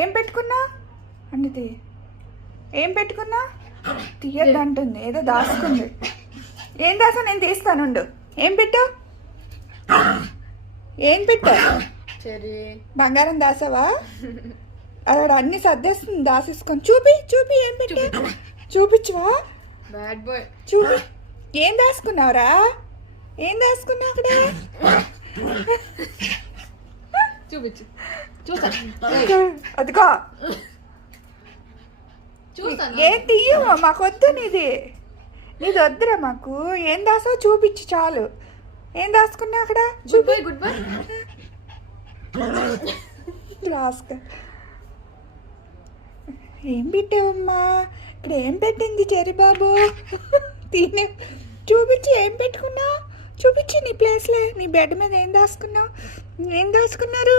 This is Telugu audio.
ఏం పెట్టుకున్నా అన్నది? ఏం పెట్టుకున్నా? తీయద్దు అంటుంది, ఏదో దాచుకుంది. ఏం దాసా? నేను తీస్తానుండు. ఏం పెట్టావు? ఏం పెట్టావు? బంగారం దాసావా? అక్కడ అన్ని సర్దేస్తుంది, దాసేసుకొని. చూపి చూపి, ఏం పెట్టావు? చూపించవా? Bad boy. చూపి. ఏం దాచుకున్నావురా? ఏం దాచుకున్నావు అక్కడ? చూపించు. చూసాను. అదిగో. చూసాను. ఏం తీయవు, మాకు వద్దు నీది. నీది వద్దురా మాకు. ఏం దాసావు చూపించు చాలు. ఏం దాచుకున్నా అక్కడ? Goodbye. Goodbye. రాస్క. ఏం పెట్టావమ్మా? ఇక్కడ ఏం పెట్టింది చెరిబాబు? తినే. చూపించి ఏం పెట్టుకున్నావు? చూపించి నీ ప్లేస్లే. నీ బెడ్ మీద ఏం దాచుకున్నావు? ఏం దాచుకున్నారు?